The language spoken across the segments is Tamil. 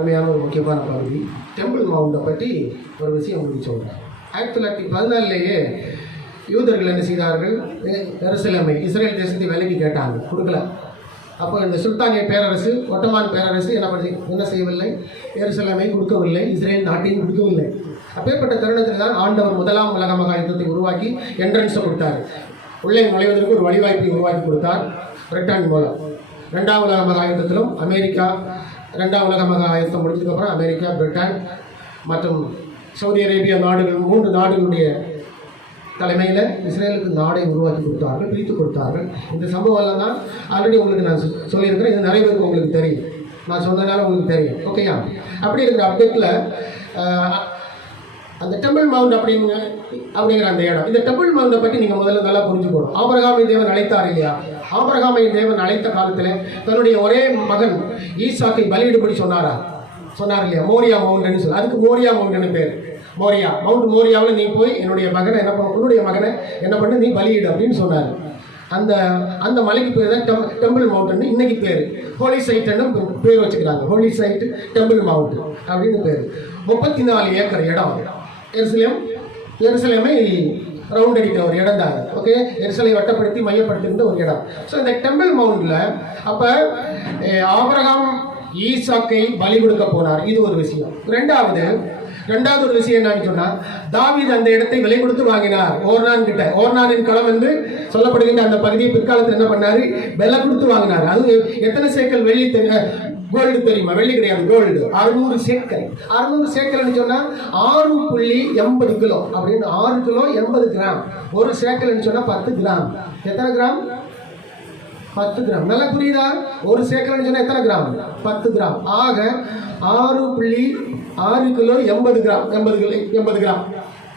அருமையான ஒரு முக்கியமான பகுதி டெம்பிள் மவுண்டை பற்றி ஒரு விஷயம் உங்களுக்கு சொல்கிறேன் ஆயிரத்தி தொள்ளாயிரத்தி பதினாலிலேயே யூதர்கள் என்ன செய்தார்கள்? எருசலேமை இஸ்ரேல் தேசத்தை விலைக்கு கேட்டாங்க கொடுக்கல. அப்போ இந்த சுல்தானிய பேரரசு ஒட்டமான் பேரரசு என்ன பண்ணி என்ன செய்யவில்லை? எருசலேமை கொடுக்கவில்லை இஸ்ரேல் நாட்டையும் கொடுக்கவில்லை. அப்பேற்பட்ட தருணத்தில் தான் ஆண்டவர் முதலாம் உலக மகா யுத்தத்தை உருவாக்கி என்ட்ரன்ஸை கொடுத்தார். உள்ளே நுழைவதற்கு ஒரு வழிவாய்ப்பை உருவாக்கி கொடுத்தார். பிரிட்டன் மூலம். ரெண்டாம் உலக மகா யுத்தத்திலும் அமெரிக்கா ரெண்டாம் உலக மகா ஆயத்தம் முடிஞ்சதுக்கப்புறம் அமெரிக்கா பிரிட்டன் மற்றும் சவுதி அரேபியா நாடுகள் மூன்று நாடுகளுடைய தலைமையில் இஸ்ரேலுக்கு நாடை உருவாக்கி கொடுத்தார்கள் பிரித்து கொடுத்தார்கள். இந்த சம்பவம்லாம் தான் ஆல்ரெடி உங்களுக்கு நான் சொ- சொல்லியிருக்கிறேன். இது நிறைய பேருக்கு உங்களுக்கு தெரியும். நான் சொன்னதுனால உங்களுக்கு தெரியும். ஓகேயா அப்படி இருக்கிற அப்டேட்டில் அந்த டெம்பிள் மவுண்ட் அப்படிங்க அப்படிங்கிற அந்த இடம் இந்த டெம்பிள் மவுண்டை பற்றி நீங்கள் முதல்ல நல்லா புரிஞ்சுக்கணும். ஆபரகாமை தேவன் அழைத்தார் இல்லையா? ஆபரகாமை தேவன் அழைத்த காலத்தில் தன்னுடைய ஒரே மகன் ஈசாக்கை பலியிடுபடி சொன்னாரா? சொன்னார் இல்லையா? மோரியா மவுண்ட்னு சொல்லி. அதுக்கு மோரியா மவுண்ட்னு பேர். மோரியா. மவுண்ட் மோரியாவில் நீ போய் என்னுடைய மகனை என்ன பண்ண உன்னுடைய மகனை என்ன பண்ணு நீ பலியிடு அப்படின்னு சொன்னார். அந்த அந்த மலைக்கு பேர் தான் டெம் டெம்பிள் மவுண்டன் இன்னைக்கு பேர். ஹோலி சைட்டுன்னு பேர் வச்சுக்கிறாங்க. ஹோலி சைட் டெம்பிள் மவுண்ட் அப்படின்னு பேர். முப்பத்தி நாலு ஏக்கர் இடம். எருசலேம் எருசலேமை ரவுண்ட் அடிக்கிற ஒரு இடம் தான் ஓகே எருசலை வட்டப்படுத்தி மையப்படுத்திருந்த ஒரு இடம். ஸோ இந்த டெம்பிள் மவுண்டில் அப்போ ஆபரகம் ஈசாக்கை பலி கொடுக்க போனார். இது ஒரு விஷயம். ரெண்டாவது ரெண்டாவது ஒரு விஷயம் என்னன்னு சொன்னா தாவீது அந்த இடத்தை விலை கொடுத்து வாங்கினார். ஓர்னான் கிட்ட. ஓர்னானின் களம் என்று சொல்லப்படுகின்ற அந்த பகுதியை பிற்காலத்தில் என்ன பண்ணாரு? விலை கொடுத்து வாங்கினார். அது எத்தனை சேக்கல் வெள்ளி தெரிய கோல்டு தெரியுமா? வெள்ளி கிடையாது கோல்டு அறுநூறு சேக்கல். அறுநூறு சேக்கல்னு சொன்னா ஆறு புள்ளி எண்பது கிலோ. அப்படின்னு ஆறு கிலோ எண்பது கிராம். ஒரு சேக்கல்னு சொன்னா பத்து கிராம். எத்தனை கிராம்? பத்து கிராம். நல்லா புரியுதா? ஒரு சேக்கல்னு சொன்னா எத்தனை கிராம்? பத்து கிராம். ஆக ஆறு புள்ளி ஆறு கிலோ எண்பது கிராம் எண்பது கிலோ எண்பது கிராம்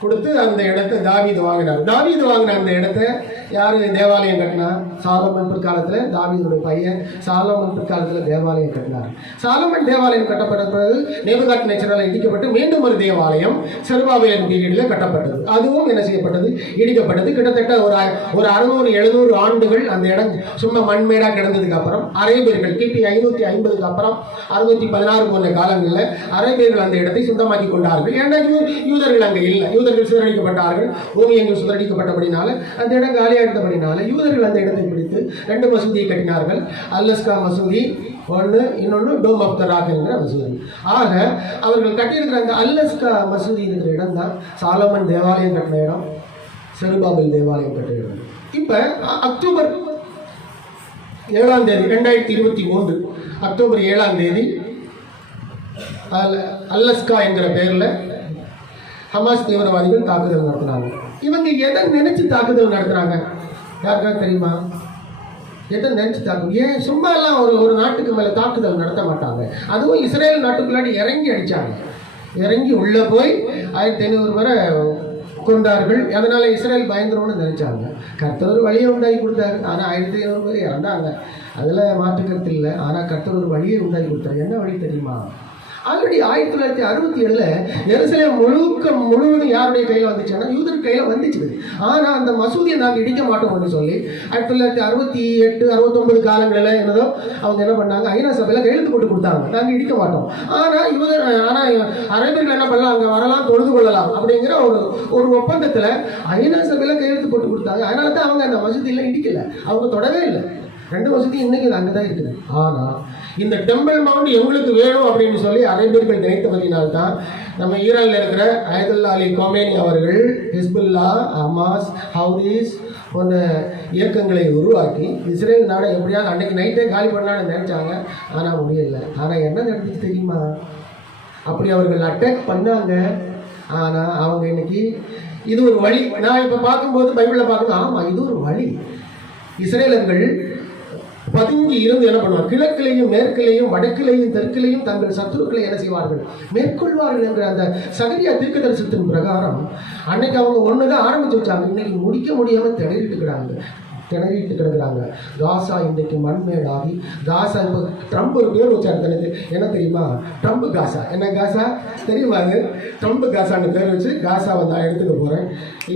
கொடுத்து அந்த இடத்த தாவீது வாங்கினார். தாவீது வாங்கின அந்த இடத்த யார் தேவாலயம் கட்டினா? சாலமன் பிற்காலத்தில் தாவீதுடைய பையன் சாலமன் பிற்காலத்தில் தேவாலயம் கட்டினார். சாலமன் தேவாலயம் கட்டப்பட்ட பிறகு நேபுகாட் நேச்சரால் இடிக்கப்பட்டு மீண்டும் ஒரு தேவாலயம் செருபாபேலன் பீரியடில் கட்டப்பட்டது. அதுவும் என்ன செய்யப்பட்டது? இடிக்கப்பட்டது. கிட்டத்தட்ட ஒரு ஒரு அறுநூறு எழுநூறு ஆண்டுகள் அந்த இடம் சும்மா மண்மேடாக கிடந்ததுக்கு அப்புறம் அரேபியர்கள் கிபி ஐநூற்றி ஐம்பதுக்கு அப்புறம் அறுநூற்றி பதினாறு போன்ற காலங்களில் அரேபியர்கள் அந்த இடத்தை சொந்தமாக்கி கொண்டார்கள். ஏன்னா யூதர்கள் அங்கே இல்லை. யூதர்கள் சிதறடிக்கப்பட்டார்கள். ஓவியங்கள் சிதறடிக்கப்பட்டபடினால அந்த இடம் காலியாக இருந்தபடினால யூதர்கள் அந்த இடத்தை பிடித்து ரெண்டு மசூதியை கட்டினார்கள். அல்லஸ்கா மசூதி ஒன்று இன்னொன்று டோம் ஆஃப் த ராக் என்கிற மசூதி. ஆக அவர்கள் கட்டியிருக்கிற அந்த அல்லஸ்கா மசூதி இருக்கிற இடம் தான் சாலமன் தேவாலயம் கட்டின இடம் செருபாபல் தேவாலயம் கட்டின இடம். இப்போ அக்டோபர் ஏழாம் தேதி ரெண்டாயிரத்தி இருபத்தி மூன்று அக்டோபர் ஏழாம் தேதி அல்லஸ்கா என்கிற பெயரில் ஹமாஸ் தீவிரவாதிகள் தாக்குதல் நடத்தினாங்க. இவங்க எதை நினைச்சு தாக்குதல் நடத்துறாங்க? யாருக்காவது தெரியுமா? எதை நினைச்சு தாக்கு ஏன் சும்மா எல்லாம் ஒரு ஒரு நாட்டுக்கு மேலே தாக்குதல் நடத்த மாட்டாங்க. அதுவும் இஸ்ரேல் நாட்டுக்குள்ளாடி இறங்கி அடிச்சாங்க. இறங்கி உள்ளே போய் ஆயிரத்தி ஐநூறு வரை கொண்டார்கள் அதனால இஸ்ரேல் பயந்துரும்னு நினைச்சாங்க. கர்த்தர் ஒரு வழியை உண்டாகி கொடுத்தாரு. ஆனால் ஆயிரத்தி ஐநூறு பேர் இறந்தாங்க. அதில் மாற்றுக்கருத்து இல்லை. ஆனால் கர்த்தர் ஒரு வழியை உண்டாகி கொடுத்தாரு. என்ன வழி தெரியுமா? ஆல்ரெடி ஆயிரத்தி தொள்ளாயிரத்தி அறுபத்தி ஏழுல எருசலேம் முழுக்க முழுவதும் யாருடைய கையில் வந்துச்சுன்னா யூதர் கையில் வந்துச்சு ஆனால் அந்த மசூதியை நாங்கள் இடிக்க மாட்டோம்னு சொல்லி ஆயிரத்தி தொள்ளாயிரத்தி அறுபத்தி எட்டு அறுபத்தொன்பது காலங்களில் என்னதோ அவங்க என்ன பண்ணாங்க ஐநா சபையில் கையெழுத்து போட்டு கொடுத்தாங்க. நாங்கள் இடிக்க மாட்டோம். ஆனால் யூதர் ஆனால் அரேபியர்கள் என்ன பண்ணலாம் அங்கே வரலாம் தொழுது கொள்ளலாம் அப்படிங்கிற ஒரு ஒரு ஒப்பந்தத்தில் ஐநா சபையில் கையெழுத்து போட்டு கொடுத்தாங்க. அதனால தான் அவங்க அந்த மசூதியில் இடிக்கல. அவங்க தொடவே இல்லை. ரெண்டு வசதி இன்னைக்கு அங்கே தான் இருக்குது. ஆனால் இந்த டெம்பிள் மவுண்ட் எங்களுக்கு வேணும் அப்படின்னு சொல்லி அரேபியர்கள் நினைத்தபடினால்தான் நம்ம ஈரானில் இருக்கிற அயதுல்லா அலி கொமேனி அவர்கள் ஹிஸ்புல்லா ஹமாஸ் ஹவுரிஸ் போன்ற இயக்கங்களை உருவாக்கி இஸ்ரேல் நாடை எப்படியாவது அன்னைக்கு நைட்டே காலி பண்ணலாம்னு நினைச்சாங்க. ஆனால் முடியல. ஆனால் என்ன நடந்துச்சு தெரியுமா? அப்படி அவர்கள் அட்டாக் பண்ணாங்க. ஆனால் அவங்க இன்னைக்கு இது ஒரு வழி. நான் இப்போ பார்க்கும்போது பைபிளில் பார்க்கும்போது ஆமாம் இது ஒரு வழி. இஸ்ரேலர்கள் பதுங்கி இருந்து என்ன பண்ணுவார்? கிழக்கிலையும் மேற்கிலையும் வடக்கிலையும் தெற்கிலையும் தங்கள் சத்துருக்களை என்ன செய்வார்கள்? மேற்கொள்வார்கள் என்ற அந்த சகரியா தீர்க்க தரிசனத்தின் பிரகாரம் அன்னைக்கு அவங்க ஒன்று தான் ஆரம்பிச்சு வச்சாங்க. இன்னைக்கு முடிக்க முடியாமல் திணறிட்டு இருக்கிறாங்க. திணறிட்டு கிடக்குறாங்க. காசா இன்றைக்கு மண்மேடாகி காசா இப்போ ட்ரம்ப் ஒரு பேர் வச்சார் தெரியுது. என்ன தெரியுமா? Trump Gaza. என்ன காசா? தெரியுமா அது? ட்ரம்ப் காசான்னு பேர் வச்சு காசாவை நான் எடுத்துக்க போகிறேன்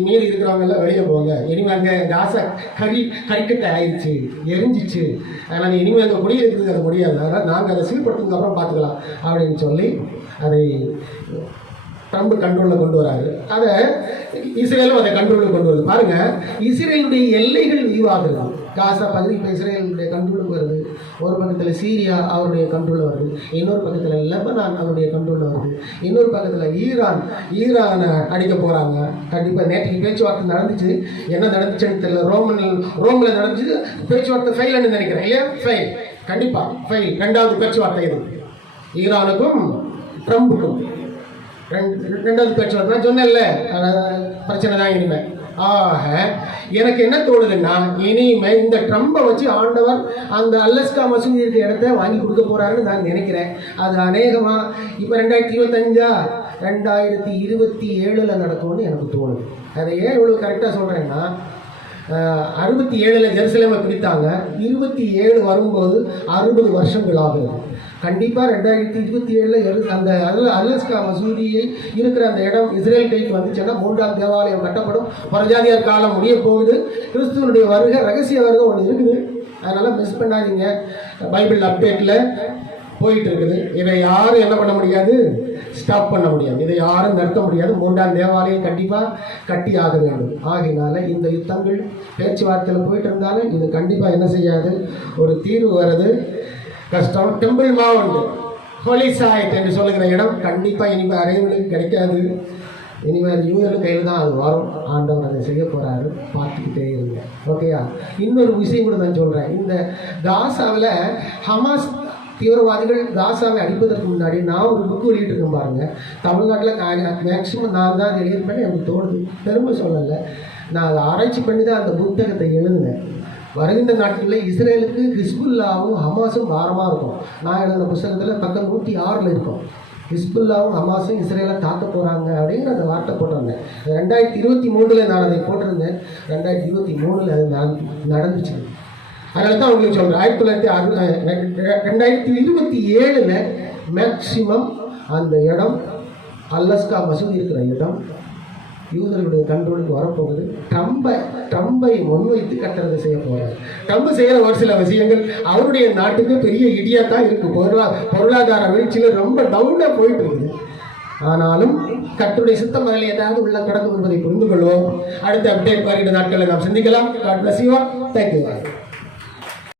மீறி இருக்கிறவங்க எல்லாம் வெளியே போங்க. இனிமே அங்கே காசா கறி கறிக்கட்டை ஆயிடுச்சு எரிஞ்சிச்சு. அதனால் இனிமேல் அங்கே குடியிருக்கிறது அது முடியாது. அதனால் நாங்கள் அதை சீர்படுத்துனதுக்கப்புறம் பார்த்துக்கலாம் அப்படின்னு சொல்லி அதை ட்ரம்ப் கண்ட்ரோலில் கொண்டு வராரு. அதை இஸ்ரேலும் அதை கண்ட்ரோலில் கொண்டு வருது. பாருங்க இஸ்ரேலுடைய எல்லைகள் விரிவாகுது காசா பகுதி இப்போ இஸ்ரேலுடைய கண்ட்ரோலுக்கு வருது. ஒரு பக்கத்தில் சீரியா அவருடைய கண்ட்ரோலில் வருது. இன்னொரு பக்கத்தில் லெபனான் அவருடைய கண்ட்ரோலில் வருது. இன்னொரு பக்கத்தில் ஈரான் ஈரானை அடிக்க போகிறாங்க கண்டிப்பாக நேற்றைக்கு பேச்சுவார்த்தை நடந்துச்சு. என்ன நடந்துச்சுன்னு தெரியல. ரோமன் ரோமில் நடந்துச்சு. பேச்சுவார்த்தை ஃபெயில்னு நினைக்கிறேன். இல்லையா? ஃபெயில் கண்டிப்பாக ஃபெயில் ரெண்டாவது பேச்சுவார்த்தை இது. ஈரானுக்கும் ட்ரம்புக்கும் ரெண்டு ரெண்டாவது பேச்சில் நான் சொன்னேன்ல பிரச்சனை தான் இனிமே. ஆக எனக்கு என்ன தோணுதுன்னா இனிமே இந்த ட்ரம்பை வச்சு ஆண்டவர் அந்த அல்லஸ்கா மசூதி இருக்கிற இடத்த வாங்கி கொடுக்க போறாருன்னு நான் நினைக்கிறேன். அது அநேகமா இப்போ ரெண்டாயிரத்தி இருபத்தஞ்சா ரெண்டாயிரத்தி இருபத்தி ஏழில் நடக்கும்னு எனக்கு தோணுது. அதை ஏன் இவ்வளோ கரெக்டாக சொல்கிறேன்னா அறுபத்தி ஏழில் ஜெருசலேமை பிடித்தாங்க இருபத்தி ஏழு வரும்போது அறுபது வருஷங்கள் ஆகுது. கண்டிப்பாக ரெண்டாயிரத்தி இருபத்தி ஏழில் அந்த அலஸ்கா மசூதியை இருக்கிற அந்த இடம் இஸ்ரேல் கைக்கு வந்துச்சுன்னா மூன்றாம் தேவாலயம் கட்டப்படும். பரஜாதியார் காலம் முடிய போகுது. கிறிஸ்துவனுடைய வருகை ரகசிய வருகை ஒன்று இருக்குது. அதனால் மிஸ் பண்ணாதீங்க. பைபிள் அப்டேட்டில் போயிட்டு இருக்குது. இதை யாரும் என்ன பண்ண முடியாது? ஸ்டாப் பண்ண முடியாது. இதை யாரும் நிறுத்த முடியாது. மூன்றாம் தேவாலயம் கண்டிப்பாக கட்டி ஆக வேண்டும். ஆகையினால இந்த யுத்தங்கள் பேச்சுவார்த்தையில் போயிட்டு இருந்தாலும் இது கண்டிப்பாக என்ன செய்யாது? ஒரு தீர்வு வர்றது கஷ்டம். Temple mount. ஹோலி சாய்ட் என்று சொல்லுகிற இடம் கண்டிப்பாக இனிமேல் அறையவர்களுக்கு கிடைக்காது. இனிமேல் அது யூதர்கள் கையில் தான் அது வரும். ஆண்டவர் அதை செய்ய போகிறாரு பார்த்துக்கிட்டே இருங்க. ஓகேயா இன்னொரு விஷயம் கூட நான் சொல்கிறேன் இந்த காசாவில் ஹமாஸ் தீவிரவாதிகள் காசாவை அடிப்பதற்கு முன்னாடி நான் ஒரு புக் வெளியிட்டிருக்கேன் பாருங்க. தமிழ்நாட்டில் மேக்ஸிமம் நான் தான் அதை எழுதிப்பேன்னு எனக்கு தோணுது. பெருமை சொல்லலை. நான் அதை ஆராய்ச்சி பண்ணி தான் அந்த புத்தகத்தை எழுதினேன். வருகின்ற நாட்களில் இஸ்ரேலுக்கு ஹிஸ்புல்லாவும் ஹமாஸும் பாரமாக இருக்கும். நான் எழுதின புத்தகத்தில் பக்கம் நூற்றி ஆறில் இருக்கும். ஹிஸ்புல்லாவும் ஹமாஸும் இஸ்ரேலை தாக்க போகிறாங்க அப்படின்னு அந்த வார்த்தை போட்டிருந்தேன். ரெண்டாயிரத்தி இருபத்தி மூணில் நான் அதை போட்டிருந்தேன். ரெண்டாயிரத்தி இருபத்தி மூணில் அது நடந்துச்சு. அதனால தான் உங்களுக்கு சொல்கிறேன் ஆயிரத்தி தொள்ளாயிரத்தி அறுபது ரெண்டாயிரத்தி இருபத்தி ஏழில் மேக்சிமம் அந்த இடம் அல்லஸ்கா மசூதி இருக்கிற இடம் யூதர்களுடைய கண்ட்ரோலுக்கு வரப்போகுது. ட்ரம்பை ட்ரம்பை முன்வைத்து கட்டுறது செய்ய போகிறார் டம்பு செய்கிற ஒரு சில விஷயங்கள் அவருடைய நாட்டுக்கு பெரிய இடியாக தான் இருக்குது பொருளா பொருளாதார வீழ்ச்சியில் ரொம்ப டவுனாக போயிட்டு இருக்குது ஆனாலும் கட்டுரை சித்தம் அதில் ஏதாவது உள்ள கிடக்கும் என்பதை புரிந்து கொள்வோம் அடுத்த அப்டேட் வருகிற நாட்களில் நாம் சந்திக்கலாம். God bless you thank you